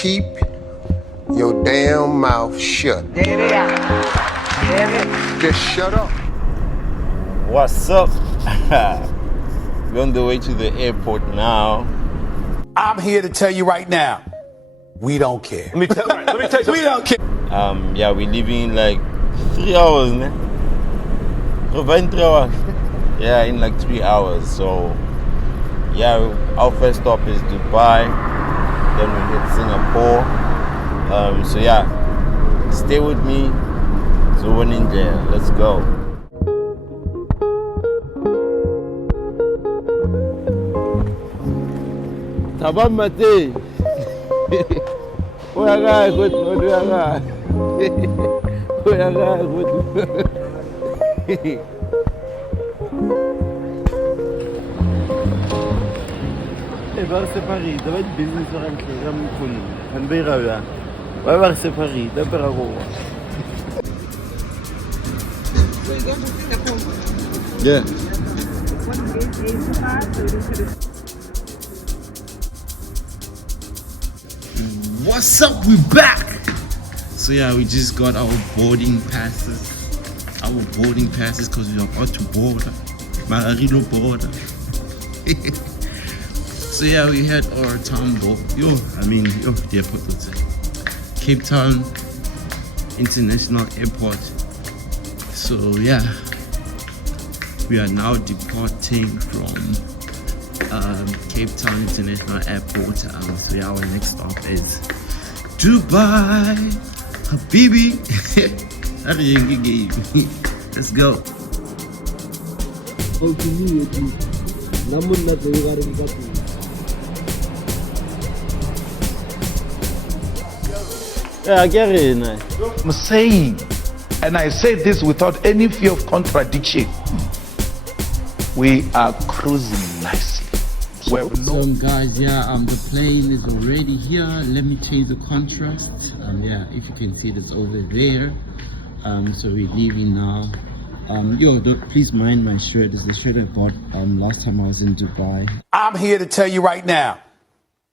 keep your damn mouth shut. Just shut up. What's up? We're on the way to the airport now. I'm here to tell you right now, we don't care. Let me tell you. We don't care. Yeah, we're leaving in like 3 hours, ne? In 3 hours. Yeah, in like 3 hours. So, yeah, our first stop is Dubai. Then we hit Singapore. So yeah, stay with me. So in there. Let's go. Tabam mate. Oyaga good, oyaga. Oyaga good. Va séparer, ça va être business sur un programme cool. On verra bien. On va séparer, d'après la go. So you go to Singapore. Yeah. What gate is the car? So you could have. What's up? We back. So yeah, we just got our boarding passes. Our boarding passes because we are about to board. Mararilo border. So yeah, we had our Tambo. The airport was Cape Town International Airport. So yeah, we are now departing from Cape Town International Airport. So yeah, our next stop is Dubai, Habibi. Let's go. Yeah, I get it. I'm saying, and I say this without any fear of contradiction, we are cruising nicely. So guys, yeah, the plane is already here. Let me change the contrast. Yeah, if you can see this over there. So we're leaving now. Please mind my shirt. It's the shirt I bought last time I was in Dubai. I'm here to tell you right now,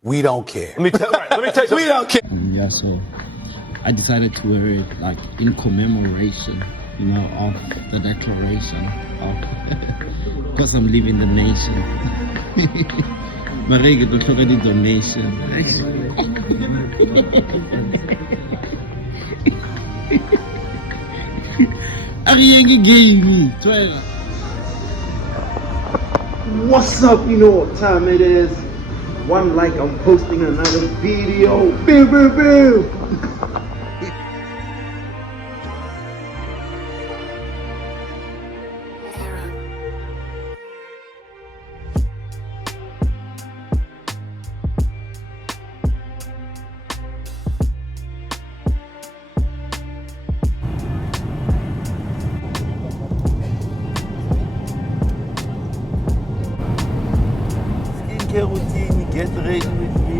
we don't care. Let me tell you. We don't care. Yeah, so I decided to wear it like in commemoration, of the declaration of because I'm leaving the nation. Marege to look at the donation. What's up? You know what time it is. One like, I'm posting another video. Boom, boom, boom. Skincare routine, get ready with me.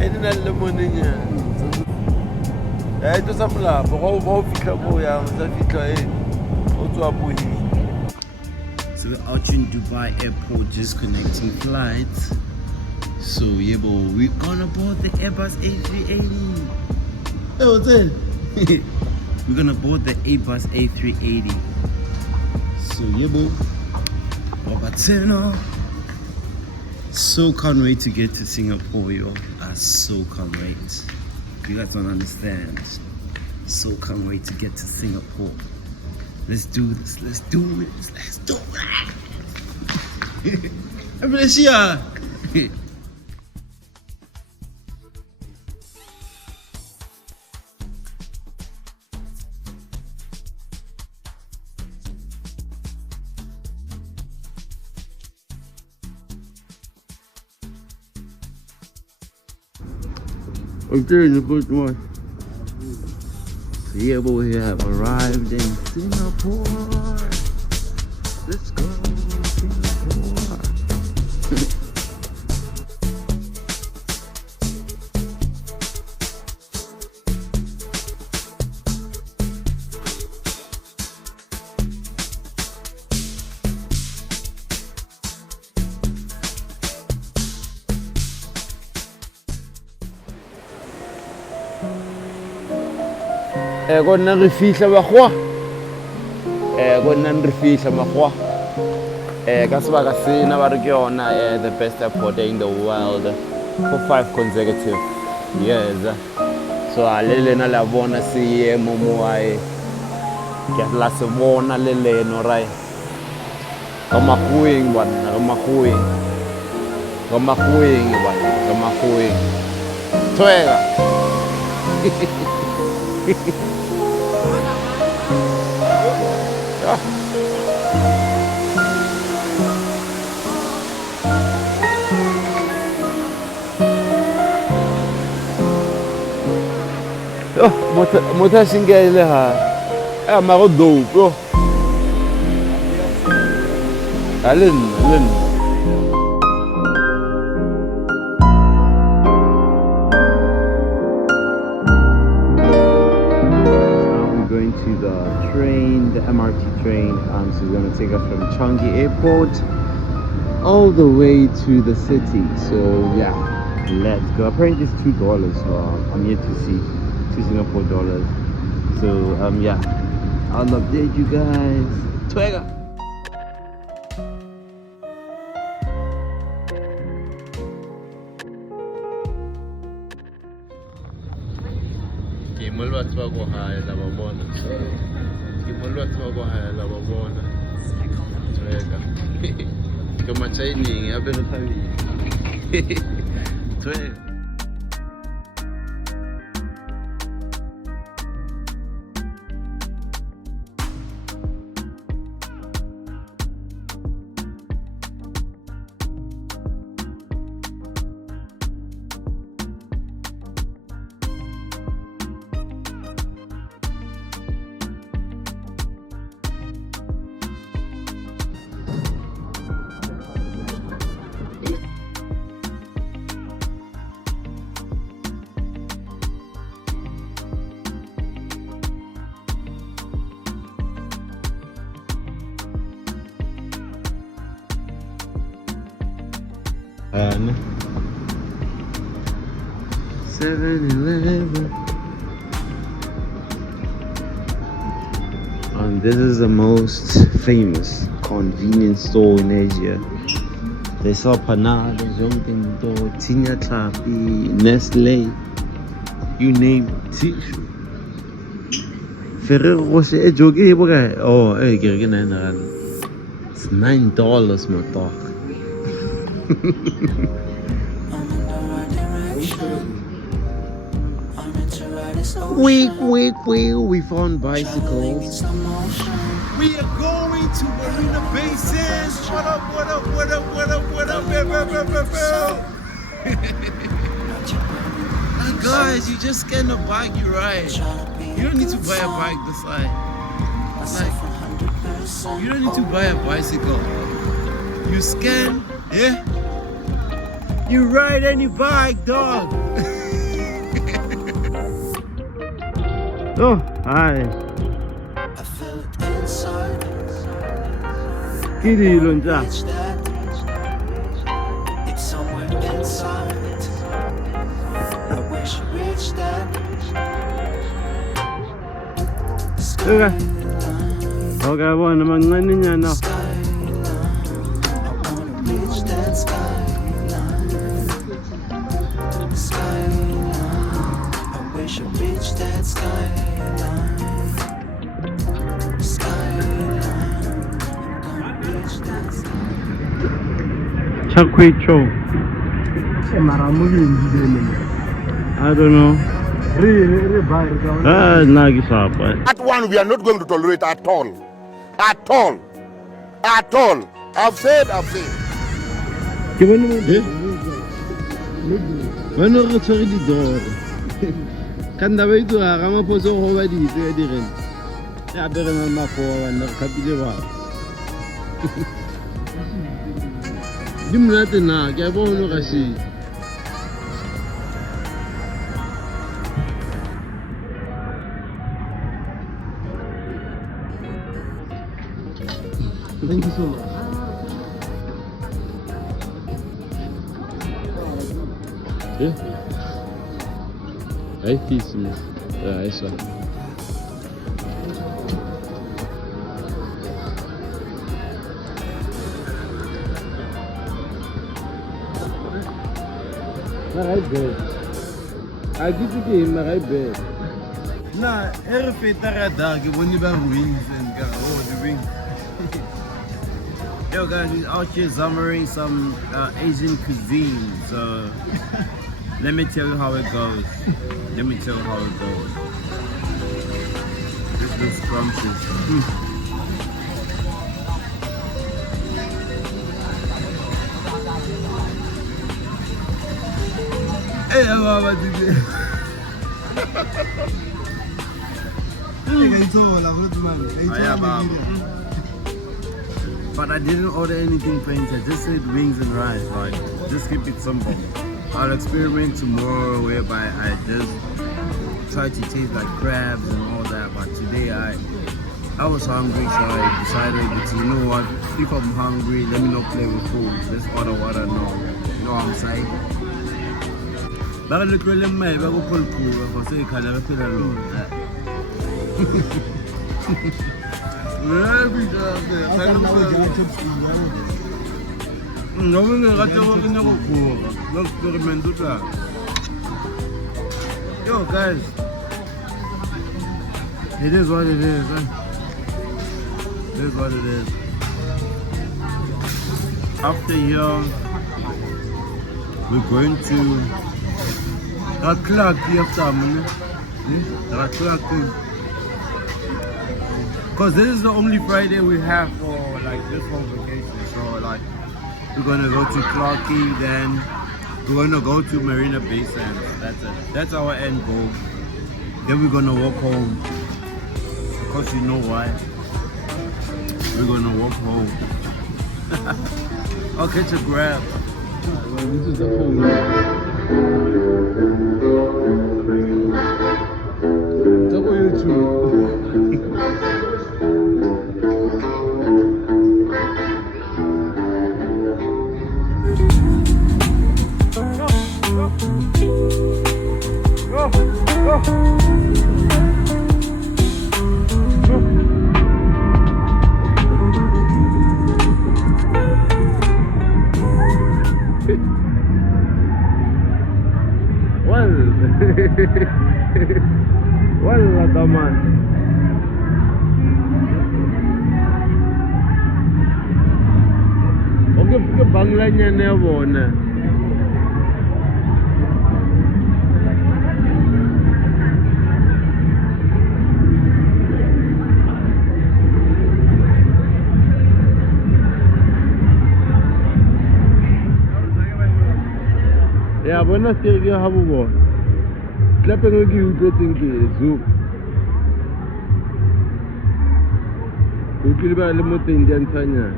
And then I'll lemon in here. Ito sa mula, baka fika mo yan, sa fika oto apo hi. So we're out in Dubai airport just connecting flights. So yeah, we're gonna board the Airbus A380. Hey, what's it? We're gonna board the Airbus A380. So yeah, Wabateno. So can't wait to get to Singapore, yo. I so can't wait. You guys don't understand. So can't wait to get to Singapore. Let's do this. Let's do it. Let's do it. Malaysia. Okay, the good one. Yeah, but we have arrived in Singapore. Let's go, Singapore. Go nna re fihla bakgwa. Go nna re fihla makgwa. Ka sebaka sena ba re ke yona the best airport in the world for 5 consecutive years. So le lena la bona seemo mo ai ke la se bona le leno right. Ga makgoeng bana, ga makgoeng. Ga makgoeng bana, ga makgoeng. Twega. Motha singele ha. Ma go dope. Alin. We're going to the train, the MRT train. So it's going to take us from Changi Airport all the way to the city. So yeah, let's go. Apparently it's $2. So I'm yet to see $2 Singapore. So yeah, I'll update you guys. Twega. Molwatsi wa go hae la ba bona. Ke molwatsi wa go hae la ba bona. Twega. Ke matsaining ya be re thabile. Twega. And 7-Eleven. And this is the most famous convenience store in Asia. They sell panadas, Yongding, Tina Clappy, Nestle, you name it. Tissue. Ferrero Rocher, jogi boga. Oh, hey, it's $9, my dog. We found bicycles. We are going to Marina Bay Sands. What up? And guys, you just scan a bike, you ride. You don't need to buy a bike this side. Like, you don't need to buy a bicycle. You scan, yeah? You ride any bike, dog. Oh, hi. Kiri lunja. It's somewhere inside. I wish you reached that. Okay, bueno, magnani niya na. Chakwecho. I don't know. That one we are not going to tolerate at all. At all. At all. I've said. When you return the door, can the way to a Ramaposo over the Ren? I better remember for and the Capilla. You not enough, I won't look at see. Thank you so much. Yeah. I see some. Yeah, I saw. Nah, every dark, when you have wings and go, oh, the wings. Yo, guys, we're out here summering some Asian cuisine. So, let me tell you how it goes. This looks scrumptious. Hey, Mama, but I didn't order anything fancy. I just said wings and rice. Like, just keep it simple. I'll experiment tomorrow whereby I just try to taste like crabs and all that. But today I was hungry, so I decided that, you know what? If I'm hungry, let me not play with food. Let's order what I know. You know what I'm saying? But look really my bago pull for say color feel alone. No, we got to work in the cool. Not experiment to that. Yo, guys, it is what it is. It is what it is. After here, we're going to Clock because this is the only Friday we have for like this whole vacation. So like we're gonna go to Clarky, then we're gonna go to Marina Bay Sands. That's it. That's our end goal. Then we're gonna walk home. Of course, you know why. We're gonna walk home. I'll catch a grab. This is the whole. Wala taman. Okay, ke bangla nyane ya bona. Ya bona se ke ha bo bona. Clapping with you, good thinking, zoom. You could buy a little Indian Tanya.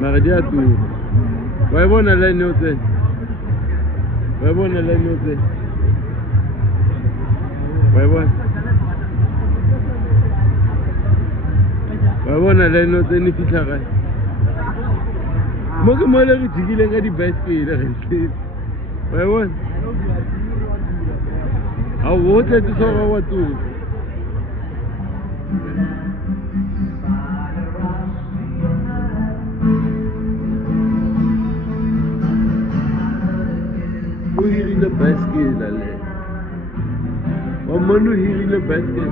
Maradia too. Why won't I let you say? Why won't I let you say? Why won't? Why won't I let you say any feature? Mokamala is killing at the best kid. Why won't? I wanted to talk about too. Who here in the basket, Ale? What man who here in the basket?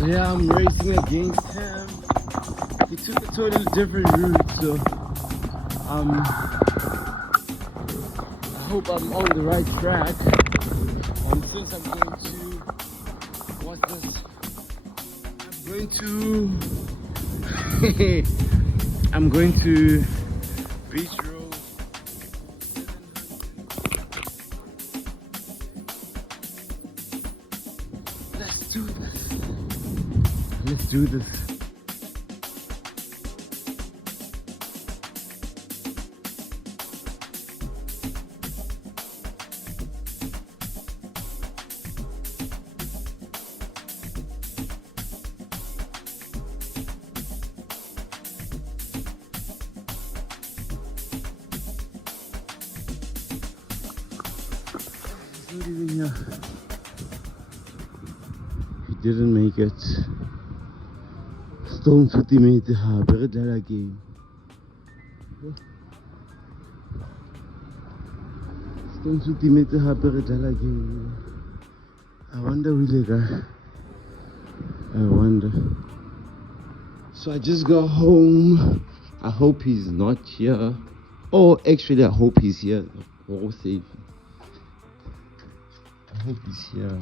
So yeah, I'm racing against him. He took a totally different route, so I hope I'm on the right track. And since I'm going to, what's this? I'm going to Beach Road. do this. Not even here. He didn't make it. Stone 50 meter high, very that game. Stone 50 meter high, very that game. I wonder who they got. I wonder. So I just got home. I hope he's not here. Oh, actually, I hope he's here. Oh, safe. I hope he's here.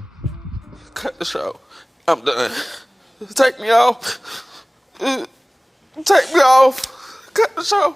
Cut the show. I'm done. Take me off. Take me off. Cut the show.